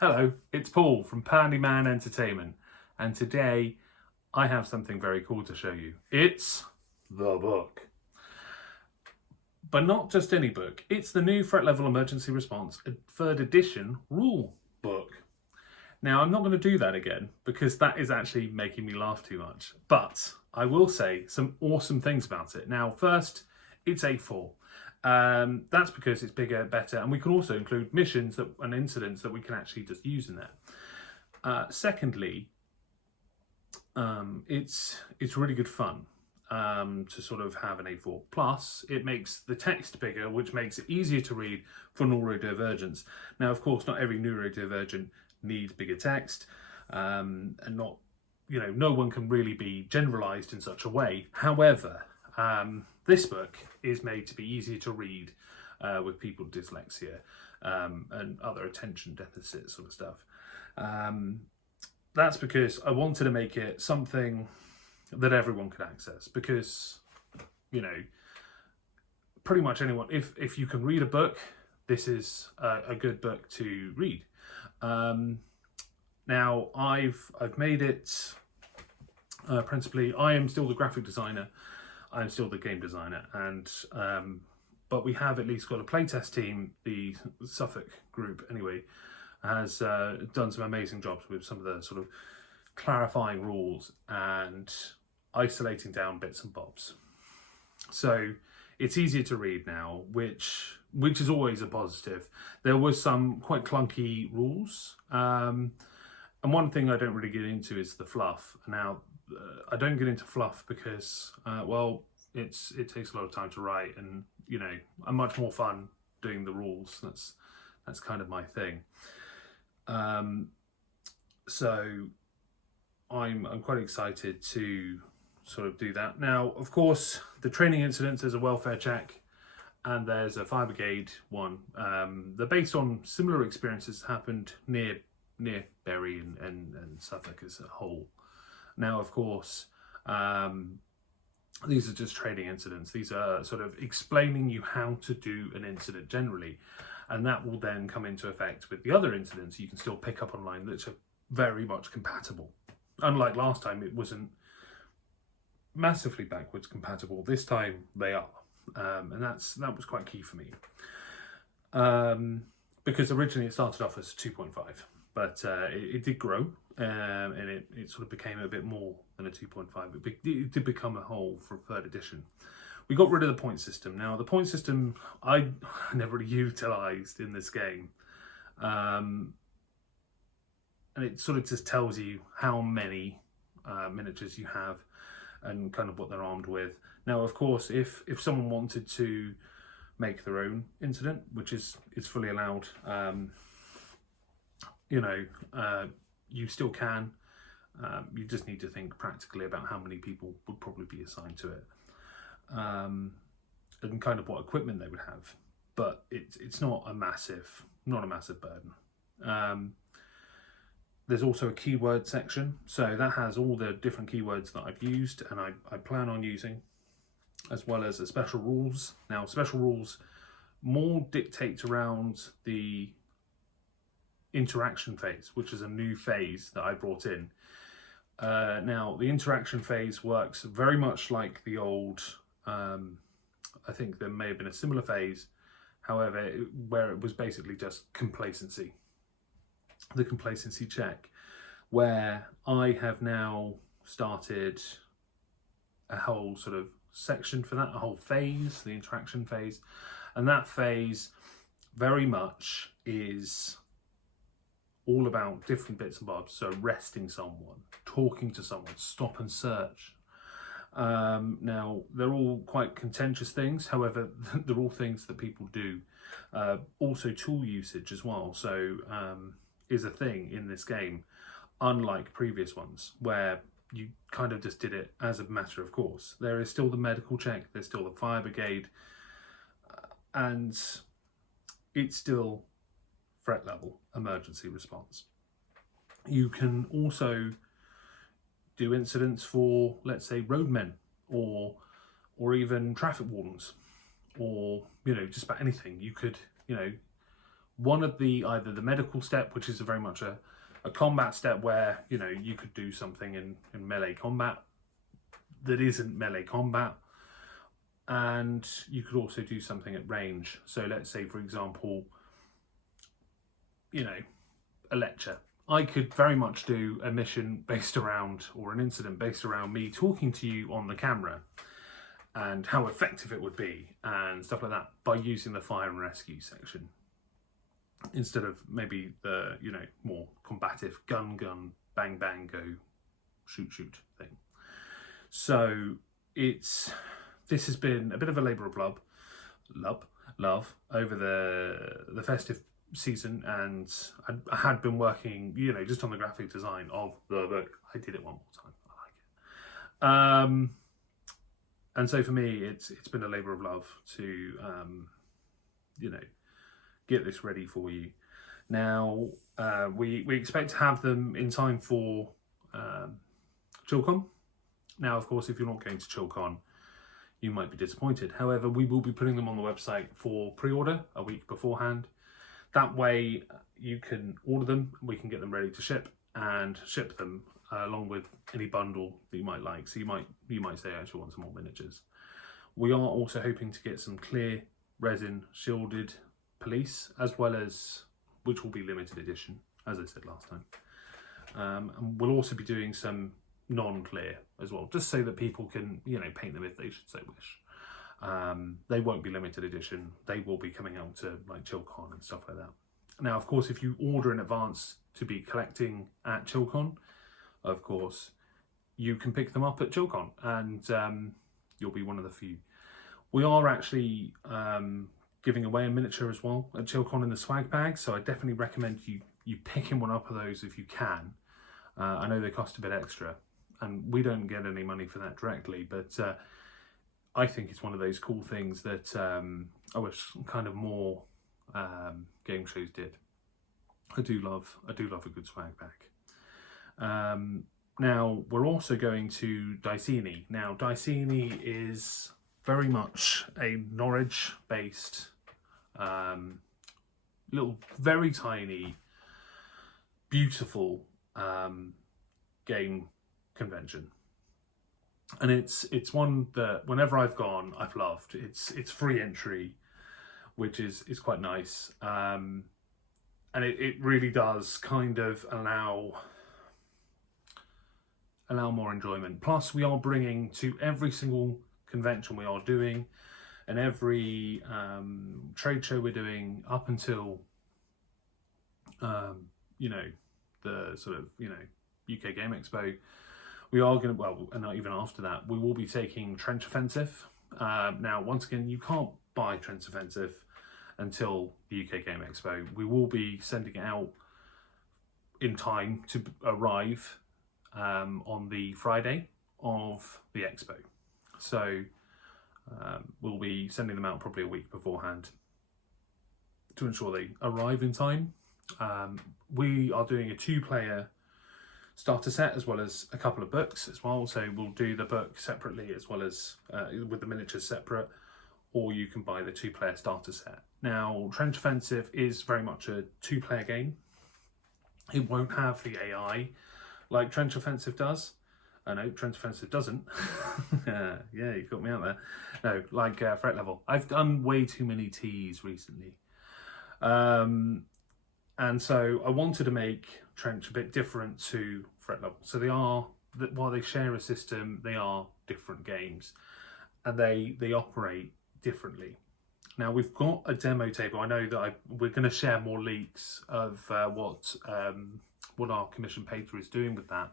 Hello, it's Paul from Pandyman Entertainment, and today I have something very cool to show you. It's the book. But not just any book, it's the new Threat Level Emergency Response 3rd edition rule book. Now, I'm not going to do that again because that is actually making me laugh too much, but I will say some awesome things about it. Now, first, it's A4. That's because it's bigger, better, and we can also include missions and incidents that we can actually just use in there. Secondly, it's really good fun to sort of have an A4. Plus, it makes the text bigger, which makes it easier to read for neurodivergence. Now, of course, not every neurodivergent needs bigger text, and not, no one can really be generalised in such a way. However, this book is made to be easier to read with people with dyslexia and other attention deficit sort of stuff. That's because I wanted to make it something that everyone could access because, pretty much anyone, if you can read a book, this is a good book to read. Now, I've made it principally, I am still the graphic designer, I'm still the game designer, and but we have at least got a playtest team, the Suffolk group anyway, has done some amazing jobs with some of the sort of clarifying rules and isolating down bits and bobs. So it's easier to read now, which is always a positive. There was some quite clunky rules, and one thing I don't really get into is the fluff. Now, I don't get into fluff because, well, it takes a lot of time to write, and I'm much more fun doing the rules. That's kind of my thing. So I'm quite excited to sort of do that. Now, of course, the training incidents, there's a welfare check and there's a fire brigade one. They're based on similar experiences that happened near Bury and Suffolk as a whole. Now, of course, these are just training incidents. These are sort of explaining you how to do an incident generally, and that will then come into effect with the other incidents you can still pick up online that are very much compatible. Unlike last time, it wasn't massively backwards compatible. This time they are, and that was quite key for me, because originally it started off as 2.5, but it did grow, and it sort of became a bit more than a 2.5. It did become a whole for 3rd edition. We got rid of the point system. Now, the point system I never really utilised in this game, and it sort of just tells you how many miniatures you have and kind of what they're armed with. Now, of course, if someone wanted to make their own incident, which is fully allowed, you still can. You just need to think practically about how many people would probably be assigned to it, and kind of what equipment they would have. But it's not a massive burden. There's also a keyword section, so that has all the different keywords that I've used and I plan on using, as well as the special rules. Now, special rules more dictate around the interaction phase, which is a new phase that I brought in. Now, the interaction phase works very much like the old, I think there may have been a similar phase, however, where it was basically just complacency. The complacency check, where I have now started a whole sort of section for that, a whole phase, the interaction phase, and that phase very much is all about different bits and bobs. So resting someone, talking to someone, stop and search. Now, they're all quite contentious things, however, they're all things that people do. Also tool usage as well, so is a thing in this game, unlike previous ones where you kind of just did it as a matter of course. There is still the medical check, there's still the fire brigade, and it's still threat level emergency response. You can also do incidents for, let's say, roadmen or even traffic wardens, or just about anything. You could one of the, either the medical step, which is very much a combat step where, you know, you could do something in melee combat that isn't melee combat, and you could also do something at range. So let's say, for example, you know, a lecture. I could very much do a mission based around, or an incident based around me talking to you on the camera and how effective it would be and stuff like that, by using the fire and rescue section instead of maybe the, you know, more combative gun, bang, bang, go, shoot thing. So this has been a bit of a labour of love over the festive season, and I had been working, you know, just on the graphic design of the book. I did it one more time. I like it. And so for me, it's been a labour of love to, you know, get this ready for you. Now, we expect to have them in time for ChillCon. Now, of course, if you're not going to ChillCon, you might be disappointed. However, we will be putting them on the website for pre-order a week beforehand. That way you can order them, we can get them ready to ship, and ship them along with any bundle that you might like. So you might say, I actually want some more miniatures. We are also hoping to get some clear resin shielded police, as well as, which will be limited edition, as I said last time. And we'll also be doing some non-clear as well, just so that people can, you know, paint them if they should so wish. They won't be limited edition. They will be coming out to like ChillCon and stuff like that. Now, of course, if you order in advance to be collecting at ChillCon, of course, you can pick them up at ChillCon, and you'll be one of the few. We are actually giving away a miniature as well at ChillCon in the swag bag, so I definitely recommend you picking one up of those if you can. I know they cost a bit extra, and we don't get any money for that directly, but I think it's one of those cool things that I wish kind of more game shows did. I do love a good swag bag. Now, we're also going to Diceni. Now, Diceni is very much a Norwich-based, little, very tiny, beautiful game convention. And it's one that whenever I've gone, I've loved. It's free entry, which is quite nice. And it really does kind of allow more enjoyment. Plus, we are bringing to every single convention we are doing, and every trade show we're doing up until you know, the sort of, you know, UK Game Expo, we are going to, well, and not even after that, we will be taking Trench Offensive. Now, once again, you can't buy Trench Offensive until the UK Game Expo. We will be sending it out in time to arrive on the Friday of the Expo. So we'll be sending them out probably a week beforehand to ensure they arrive in time. We are doing a 2-player starter set as well as a couple of books as well. So we'll do the book separately as well as with the miniatures separate, or you can buy the 2-player starter set. Now, Trench Offensive is very much a 2-player game. It won't have the AI like Trench Offensive does. No, Trench Offensive doesn't. Yeah, you got me out there. No, like Threat Level. I've done way too many T's recently. And so I wanted to make Trench a bit different to Threat Level. So they are, while they share a system, they are different games, and they operate differently. Now, we've got a demo table. I know that we're going to share more leaks of what our commission paper is doing with that.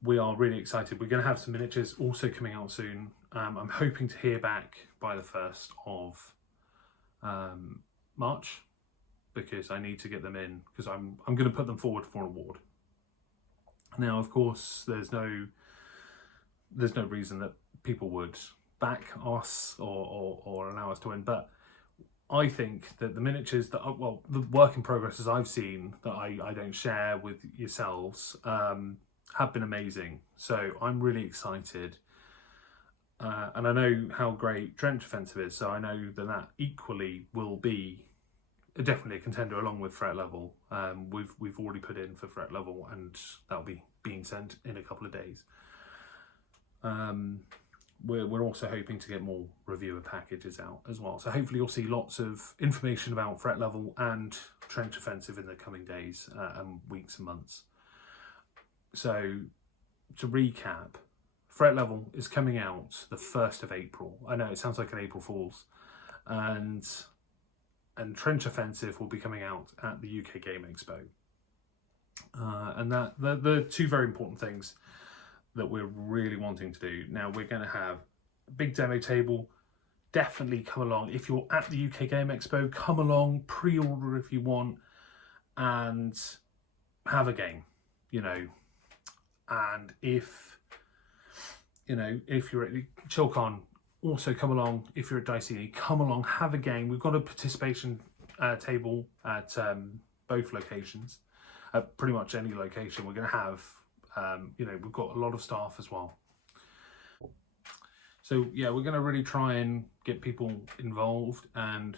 We are really excited. We're going to have some miniatures also coming out soon. I'm hoping to hear back by the 1st of March, because I need to get them in, because I'm going to put them forward for an award. Now, of course, there's no reason that people would back us or allow us to win, but I think that the miniatures that the work in progress as I've seen that I don't share with yourselves have been amazing. So I'm really excited, and I know how great Trench Offensive is, so I know that equally will be definitely a contender along with Threat Level. We've already put in for Threat Level, and that'll be being sent in a couple of days. We're also hoping to get more reviewer packages out as well. So hopefully you'll see lots of information about Threat Level and Trench Offensive in the coming days and weeks and months. So to recap, Threat Level is coming out the 1st of April. I know it sounds like an April Fool's. And Trench Offensive will be coming out at the UK Game Expo. And that the two very important things that we're really wanting to do. Now, we're going to have a big demo table. Definitely come along. If you're at the UK Game Expo, come along, pre-order if you want, and have a game, you know. And if you're at ChillCon, also come along. If you're at Dicey, come along, have a game. We've got a participation table at both locations. At pretty much any location, we're going to have, we've got a lot of staff as well. So yeah, we're going to really try and get people involved and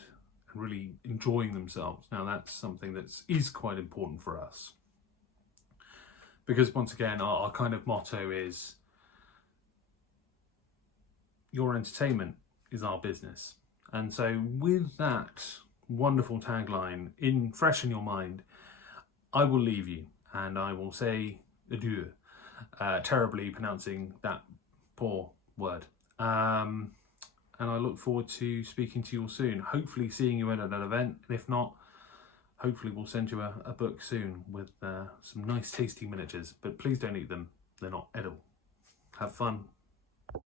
really enjoying themselves. Now that's something that is quite important for us. Because once again, our kind of motto is, your entertainment is our business. And so with that wonderful tagline fresh in your mind, I will leave you and I will say adieu, terribly pronouncing that poor word. And I look forward to speaking to you all soon, hopefully seeing you at an event, and if not, hopefully we'll send you a book soon with some nice tasty miniatures, but please don't eat them, they're not edible. Have fun.